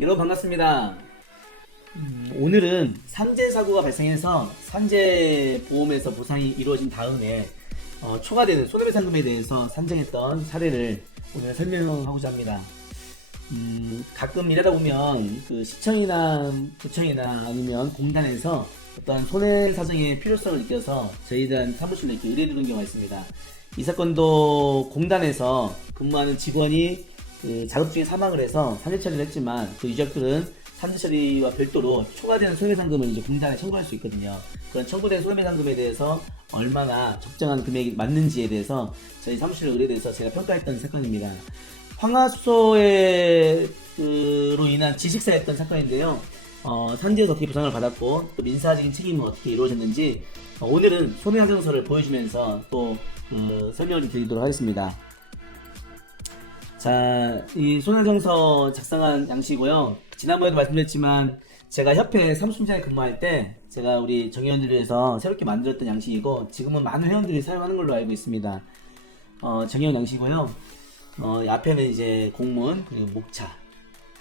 여러분 반갑습니다. 음, 오늘은 산재 사고가 발생해서 산재 보험에서 보상이 이루어진 다음에 어, 초과되는 손해배상금에 대해서 산정했던 사례를 오늘 설명하고자 합니다. 음, 가끔 일하다 보면 그 시청이나 구청이나 아니면 공단에서 어떤 손해 사정의 필요성을 느껴서 저희들 사무실로 이렇게 의뢰드리는 경우가 있습니다. 이 사건도 공단에서 근무하는 직원이 그 작업 중에 사망을 해서 산재 처리를 했지만 그 유족들은 산재 처리와 별도로 초과되는 손해배상금을 이제 공단에 청구할 수 있거든요. 그런 청구된 손해배상금에 대해서 얼마나 적정한 금액이 맞는지에 대해서 저희 사무실로 의뢰돼서 제가 평가했던 사건입니다. 황화수소에 그로 인한 지식사였던 사건인데요. 어, 산지에서 어떻게 보상을 받았고 또 민사적인 책임은 어떻게 이루어졌는지 어, 오늘은 손해하정서를 보여주면서 또 어, 설명을 드리도록 하겠습니다. 자, 이 손해정서 작성한 양식이고요. 지난번에도 말씀드렸지만 제가 협회 사무총장에 근무할 때 제가 우리 정회원들을 위해서 새롭게 만들었던 양식이고 지금은 많은 회원들이 사용하는 걸로 알고 있습니다. 어, 정회원 양식이고요. 어, 이 앞에는 이제 공문 그리고 목차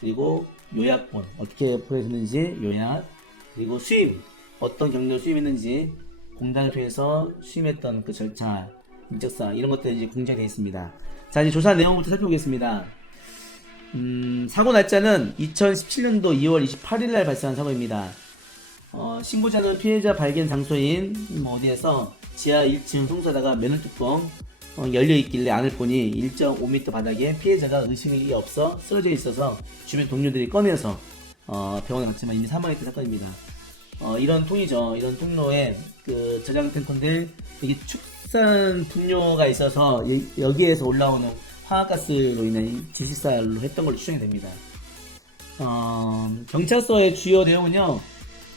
그리고 요약본 어떻게 보여줬는지 요약 그리고 수임 어떤 경로로 수임했는지 공단을 통해서 수임했던 그 절차 인적사항 이런 것들이 이제 공개되어 있습니다. 자 이제 조사 내용부터 살펴보겠습니다. 음, 사고 날짜는 2017년도 2월 28일 날 발생한 사고입니다. 어, 신고자는 피해자 발견 장소인 뭐 어디에서 지하 1층 송사다가 면허 뚜껑 어, 열려 있길래 안을 보니 1.5m 바닥에 피해자가 의식이 없어 쓰러져 있어서 주변 동료들이 꺼내서 어, 병원에 갔지만 이미 사망했던 사건입니다. 어, 이런 통이죠. 이런 통로에 그 저장 탱크인데 이게 축 산 분뇨가 있어서 이- 여기에서 올라오는 화학가스로 인한 이 지식살로 했던 걸로 추정이 됩니다. 어, 경찰서의 주요 내용은요.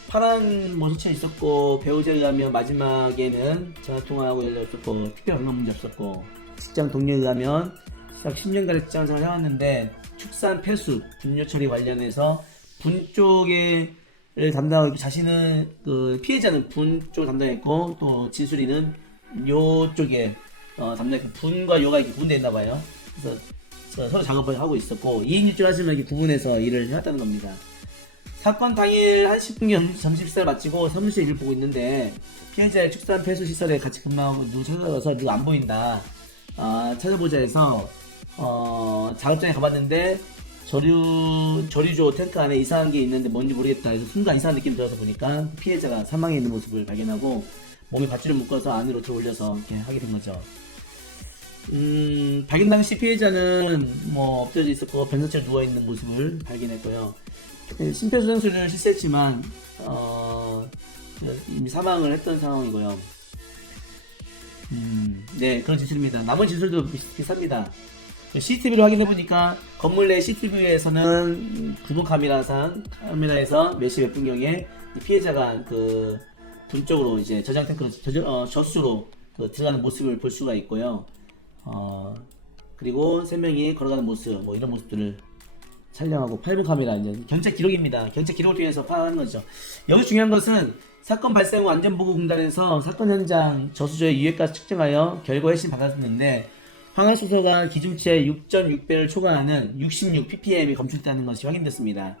파란 모니터 있었고 배우자에 의하면 마지막에는 전화통화하고 연락했었고 특별 건강 문제 없었고 직장 동료에 의하면 약 10년간의 직장 생활을 해왔는데 축산 폐수 분뇨 처리 관련해서 분 쪽에 를 담당하고 자신은 그 피해자는 분 쪽을 담당했고 또 진술이는 요 쪽에 어, 담당했고 분과 요가 이렇게 구분되어 있나 봐요. 그래서 서- 서로 작업을 하고 있었고 2인 1조 하시면 이렇게 구분해서 일을 해왔다는 겁니다. 사건 당일 1시 분경 점심 식사를 마치고 사무실 일을 보고 있는데 피해자의 축산 폐수 시설에 같이 근무하고 누구 찾아가서 누구 안 보인다. 아, 찾아보자 해서 어, 작업장에 가봤는데 저류 저류조 탱크 안에 이상한 게 있는데 뭔지 모르겠다 해서 순간 이상한 느낌 들어서 보니까 피해자가 사망해 있는 모습을 발견하고 몸에 밧줄을 묶어서 안으로 들어올려서 이렇게 하게 된 거죠. 음, 발견 당시 피해자는 뭐 엎드려져 있었고 변사체로 누워 있는 모습을 발견했고요. 네, 심폐소생술을 실시했지만 어, 이미 사망을 했던 상황이고요. 음, 네 그런 진술입니다. 남은 비슷- 비슷합니다. CCTV를 확인해 보니까 건물 내 CCTV에서는 구분 카메라상 카메라에서 몇 시 몇 분경에 이 피해자가 그 분 쪽으로 이제 저장 탱크로 저, 어, 저수로 그 들어가는 모습을 볼 수가 있고요. 어, 그리고 세 명이 걸어가는 모습 뭐 이런 모습들을 촬영하고 8분 카메라 이제 경찰 기록입니다. 경찰 기록을 통해서 파악하는 거죠. 여기 중요한 것은 사건 발생 후 안전보고공단에서 사건 현장 저수조의 유해가 측정하여 결과 회신 받았는데 황화수소가 기준치의 6.6배를 초과하는 66 ppm이 검출됐다는 것이 확인됐습니다.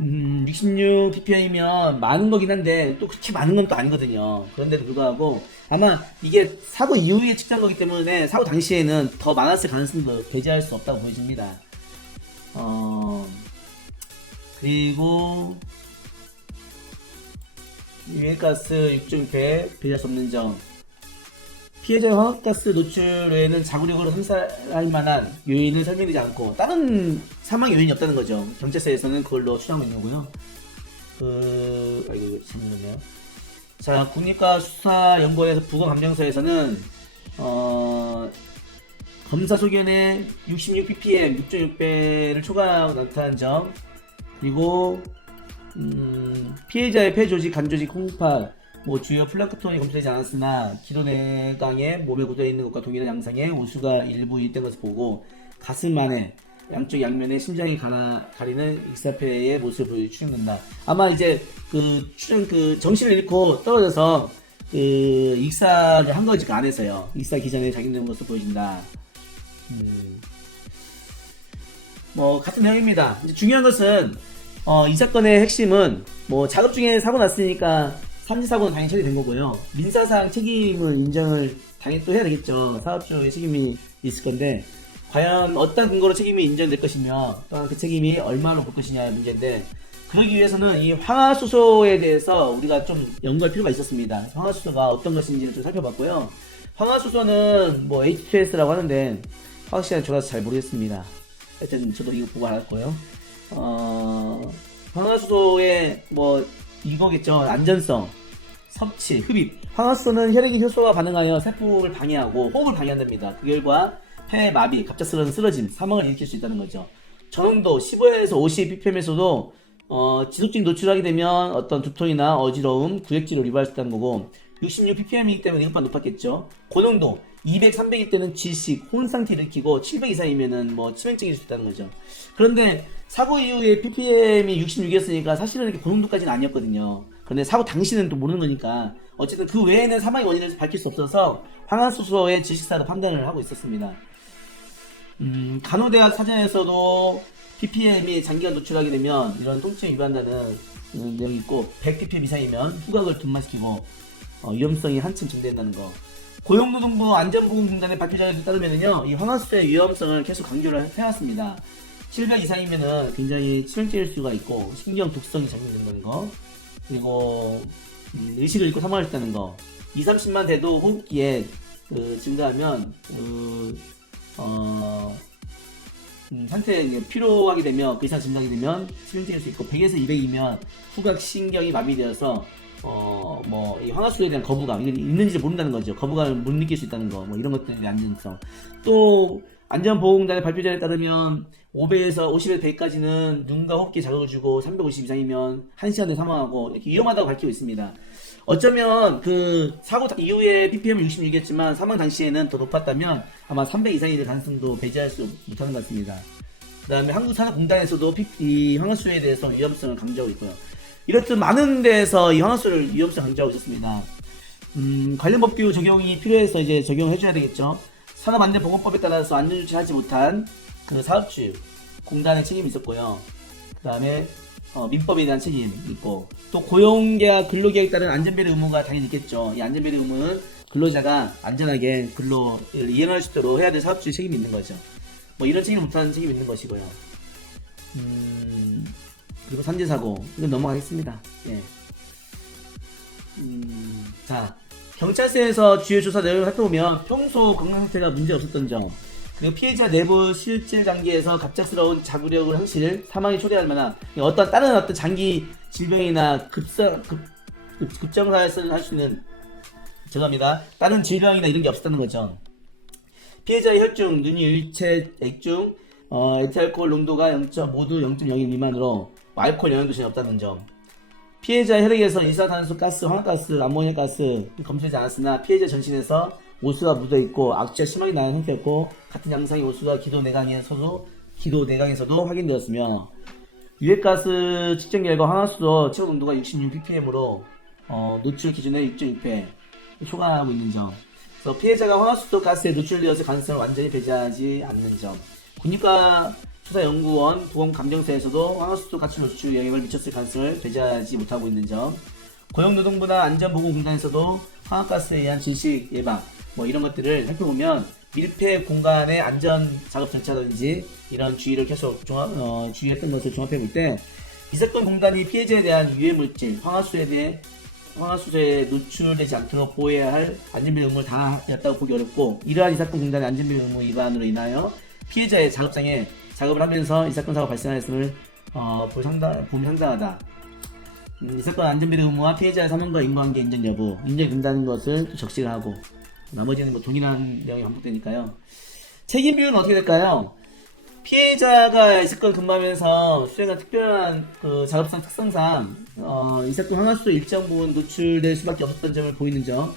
음, 66 ppm이면 많은 거긴 한데 또 그렇게 많은 건 또 아니거든요. 그런데도 불구하고 아마 이게 사고 이후에 측정한 거기 때문에 사고 당시에는 더 많았을 가능성도 배제할 수 없다고 보여집니다. 어, 그리고 유해가스 6.6배 배제할 수 없는 점 피해자의 화학가스 노출 외에는 자구력으로 함사할 만한 요인을 설명되지 않고 다른 사망 요인이 없다는 거죠. 경찰서에서는 그걸로 추정하고 있는 거고요. 그 아이고 잠깐만요. 자 국립과 수사연구원에서 부검감정서에서는 어 검사 소견에 66 ppm 6.6배를 초과 나타난 점 그리고 음, 피해자의 폐 조직, 간 조직, 홍파, 뭐 주요 플라크톤이 검출되지 않았으나 기도내강에 몸에 굳어 있는 것과 동일한 양상의 우수가 일부 일된 것을 보고 가슴 안에 양쪽 양면에 심장이 가나, 가리는 익사폐의 모습을 추정된다. 아마 이제 그 추정 그 정신을 잃고 떨어져서 그 익사를 한 거지 그 안에서요. 익사 기 전에 자기는 모습 보여준다. 음. 뭐 같은 내용입니다. 중요한 것은 어, 이 사건의 핵심은 뭐 작업 중에 사고 났으니까 삼지 사고는 당연히 처리된 거고요. 민사상 책임을 인정을 당연히 또 해야 되겠죠. 사업주의 책임이 있을 건데 과연 어떤 근거로 책임이 인정될 것이며 또한 그 책임이 얼마로 볼 것이냐의 문제인데 그러기 위해서는 이 황화수소에 대해서 우리가 좀 연구할 필요가 있었습니다. 황화수소가 어떤 것인지를 좀 살펴봤고요. 황화수소는 뭐 H2S라고 하는데 확실히 저도 잘 모르겠습니다. 하여튼 저도 이거 보고 알았고요. 어, 황화수소의 뭐 이거겠죠. 안전성, 섭취, 흡입. 황화수소는 혈액의 효소가 반응하여 세포를 방해하고 호흡을 방해한답니다. 그 결과 폐 마비, 갑작스러운 쓰러짐, 사망을 일으킬 수 있다는 거죠. 저濃도 15에서 50 ppm에서도 어, 지속적인 노출하게 되면 어떤 두통이나 어지러움, 구역질을 유발할 수 있다는 거고 66 ppm이기 때문에 이것보다 높았겠죠. 고농도 200, 300일 때는 질식, 혼상태 일으키고 700 이상이면은 뭐 치명적일 수 있다는 거죠. 그런데 사고 이후에 ppm이 66이었으니까 사실은 이렇게 고농도까지는 아니었거든요. 그런데 사고 당시는 또 모르는 거니까 어쨌든 그 외에는 사망의 원인을 밝힐 수 없어서 황화수소의 질식사로 판단을 하고 있었습니다. 음, 간호대학 사전에서도 ppm이 장기간 노출하게 되면 이런 통증에 음, 내용이 있고 100 ppm 이상이면 후각을 둔마시키고 어, 위험성이 한층 증대한다는 거. 고용노동부 안전보건공단의 발표 자료에 따르면요, 이 황화수소의 위험성을 계속 강조를 해왔습니다. 700 이상이면은 굉장히 치명적일 수가 있고 신경 독성이 작용된다는 거, 그리고 음, 의식을 잃고 있다는 거, 2, 30만 돼도 호흡기에 그, 증가하면 그, 어, 음, 상태에 피로하게 되면 그 이상 증가하게 되면 치명적일 수 있고 100에서 200이면 후각 신경이 마비되어서 어, 뭐, 이 황화수에 대한 거부감, 이게 있는지 모른다는 거죠. 거부감을 못 느낄 수 있다는 거, 뭐, 이런 것들의 안전성. 또, 안전보호공단의 발표자에 따르면, 5배에서 50에서 100까지는 눈과 호흡기 자극을 주고, 350 이상이면 1시간 내에 사망하고, 이렇게 위험하다고 밝히고 있습니다. 어쩌면, 그, 사고 이후에 ppm 66이었지만, 사망 당시에는 더 높았다면, 아마 300 이상이 될 가능성도 배제할 수 못하는 것 같습니다. 그 다음에 한국산업공단에서도 피- 이 황화수에 대해서 위험성을 강조하고 있고요. 이렇듯 많은 데에서 이 황화수를 위험성 강조하고 있었습니다. 음, 관련 법규 적용이 필요해서 이제 적용해줘야 되겠죠. 산업안전보건법에 따라서 안전조치하지 못한 그 사업주 공단의 책임이 있었고요. 그 다음에 어, 민법에 대한 책임이 있고 또 고용계약 근로계약에 따른 안전배려 의무가 당연히 있겠죠. 이 안전배려 의무는 근로자가 안전하게 근로를 이행할 수 있도록 해야 될 사업주의 책임이 있는 거죠. 뭐 이런 책임을 못하는 책임이 있는 것이고요. 음, 그리고 산재사고 이건 넘어가겠습니다. 예. 음, 자 경찰서에서 주요 조사 내용을 살펴보면 평소 건강 상태가 문제 없었던 점 그리고 피해자 내부 실질 단계에서 갑작스러운 자구력을 상실 사망이 초래할 만한 어떤 다른 어떤 장기 질병이나 급성 급, 급 급정사에서는 할 수 있는 죄송합니다 다른 질병이나 이런 게 없었다는 거죠. 피해자의 혈중, 눈이 일체, 액중, 어, 에티알코올 농도가 0. 모두 0.01 미만으로 알코올 도시는 없다는 점. 피해자 혈액에서 이산화탄소 가스, 황화가스, 암모니아 가스 검출되지 않았으나 피해자 전신에서 오수가 묻어 있고 악취가 심하게 나는 상태였고 같은 양상의 오수가 기도 내강에서도 기도 내강에서도 확인되었으며 유해가스 측정 결과 황화수도 최고 농도가 66 ppm으로 어, 노출 기준의 6.6배 초과하고 있는 점. 그래서 피해자가 황화수도 가스에 노출되어서 가능성을 완전히 배제하지 않는 점. 국립과 수사연구원 보건감정사에서도 황화수도 가스 노출 영향을 미쳤을 가능성을 배제하지 못하고 있는 점. 고용노동부나 안전보건공단에서도 황화가스에 의한 질식 예방 뭐 이런 것들을 살펴보면 밀폐 공간의 안전 작업 정차든지 이런 주의를 계속 종합, 어, 주의했던 것을 종합해 볼 때 이 사건 공단이 피해자에 대한 유해 물질 황화수에 대해 황화수소에 노출되지 않도록 보호해야 할 안전비 의무를 다했다고 보기 어렵고 이러한 이 사건 공단의 안전비 의무 위반으로 인하여 피해자의 작업장에 작업을 하면서 이 사건 사고가 발생하였음을 어, 볼 상당, 보면 상당하다. 음, 이 사건 안전비리 의무와 피해자의 사망과 인과관계 인정 여부 인정이 된다는 것을 또 적시를 하고 나머지는 뭐 동일한 내용이 반복되니까요. 책임 비율은 어떻게 될까요? 피해자가 이 사건 근무하면서 수행한 특별한 그 작업상 특성상 어, 이 사건 황화수도 일정 부분 노출될 수밖에 없었던 점을 보이는 점,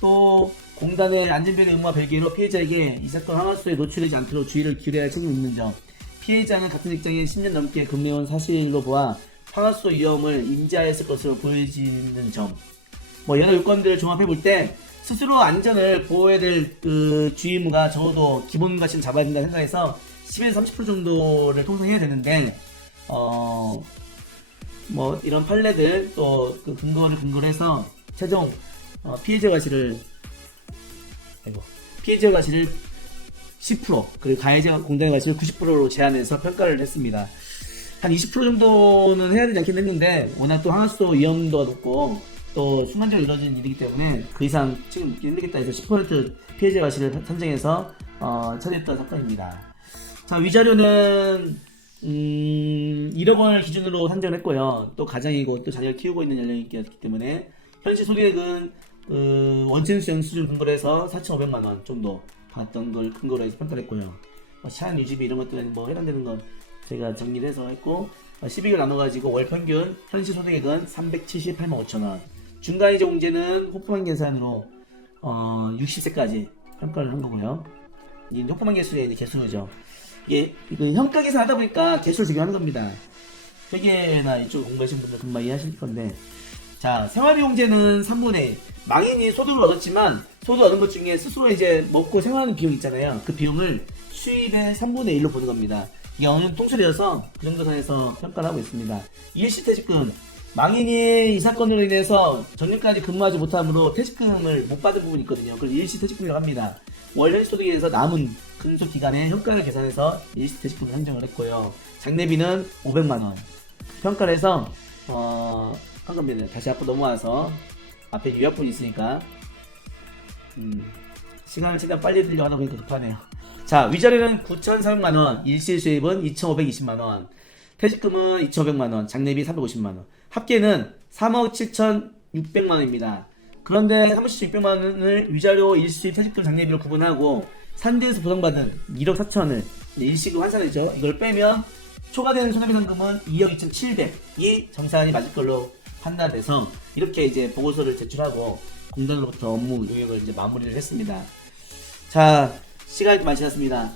또 공단의 안전비리 의무와 별개로 피해자에게 이 사건 황화수에 노출되지 않도록 주의를 기울여야 할 책임이 있는 점, 피해자는 같은 직장에 10년 넘게 근무해온 사실로 보아 황화수 위험을 인지하였을 것으로 보여지는 점, 뭐 여러 요건들을 종합해 볼 때 스스로 안전을 보호해야 될 그 주의무가 적어도 기본 가치는 잡아야 된다 생각해서 10에서 30% 정도를 통상해야 되는데 어 뭐 이런 판례들 또 그 근거를 근거로 해서 최종 어, 피해자 과실을 아이고, 피해자 과실을 10% 그리고 가해자 공단의 과실을 90%로 제한해서 평가를 했습니다. 한 20% 정도는 해야 되지 않겠 했는데 워낙 또 하나수도 위험도가 높고 또 순간적으로 이루어진 일이기 때문에 그 이상 지금 힘들겠다 해서 10% 피해자 과실을 선정해서 어, 처리했던 사건입니다. 자 위자료는 음, 1억 원을 기준으로 산정을 했고요. 또 가장이고 또 자녀를 키우고 있는 연령이기 때문에 현실 소득액은 그 원천수령 수준 근거로 해서 4,500만 원 정도 받았던 걸 근거로 해서 평가를 했고요. 뭐 시한 유지비 이런 것들은 뭐 해당되는 건 제가 정리를 해서 했고 어, 12개월 나눠가지고 월 평균 현실 소득액은 378만 5천 원. 중간 이제 공제는 호프만 계산으로 어, 60세까지 평가를 한 거고요. 이 호프만 개수의 이제 개수죠. 이게 이거 형가 계산하다 보니까 개수를 적용하는 겁니다. 회계나 이쪽 공부하신 분들 금방 이해하실 건데 자 생활비용제는 3분의 1 망인이 소득을 얻었지만 소득 얻은 것 중에 스스로 이제 먹고 생활하는 비용 있잖아요. 그 비용을 수입의 3분의 1로 보는 겁니다. 이게 어느 정도 통출되어서 그 정도 선에서 평가를 하고 있습니다. 일시퇴직금. 망인이 이 사건으로 인해서 정년까지 근무하지 못함으로 퇴직금을 못 받은 부분이 있거든요. 그걸 일시퇴직금이라고 합니다. 월 현실소득에서 남은 근속 기간의 효과를 계산해서 일시퇴직금을 산정을 했고요. 장례비는 500만 원. 평가를 해서 어, 한 겁니다. 다시 앞으로 넘어와서 앞에 유약분이 있으니까 음, 시간을 최대한 빨리 들려고 하다 보니까 급하네요. 자 위자료는 9,400만원, 일시 수입은 2,520만원, 퇴직금은 2,500만원, 장례비 350만원, 합계는 3억 7,600만원입니다. 그런데 37,600만원을 위자료, 일시수입, 퇴직금, 장례비로 구분하고 산대에서 보상받은 1억 4천을 일시금 환산이죠. 이걸 빼면 초과되는 손해배상금은 2억 2,700이 정산이 맞을 걸로 판단돼서 이렇게 이제 보고서를 제출하고 공단으로부터 업무 용역을 이제 마무리를 했습니다. 자, 시간이 좀 많이 지났습니다.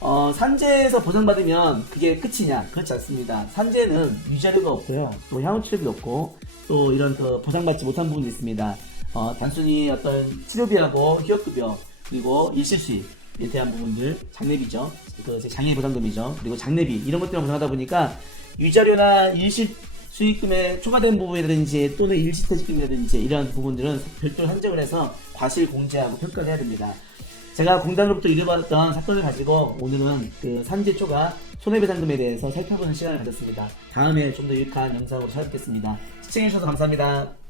어, 산재에서 보상받으면 그게 끝이냐? 그렇지 않습니다. 산재는 위자료가 없고요. 또 향후 치료비 없고, 또 이런 그 보상받지 못한 부분이 있습니다. 어, 단순히 어떤 치료비하고 휴업급여, 그리고 일시수입에 대한 부분들, 장례비죠. 그 장애 보상금이죠. 그리고 장례비, 이런 것들을 보상하다 보니까 위자료나 일시 수익금에 초과된 부분이라든지 또는 일시퇴직금이라든지 이런 부분들은 별도로 한정을 해서 과실 공제하고 평가를 해야 됩니다. 제가 공단으로부터 의뢰받았던 사건을 가지고 오늘은 그 산재 초과 손해배상금에 대해서 살펴보는 시간을 가졌습니다. 다음에 좀 더 유익한 영상으로 찾아뵙겠습니다. 시청해주셔서 감사합니다.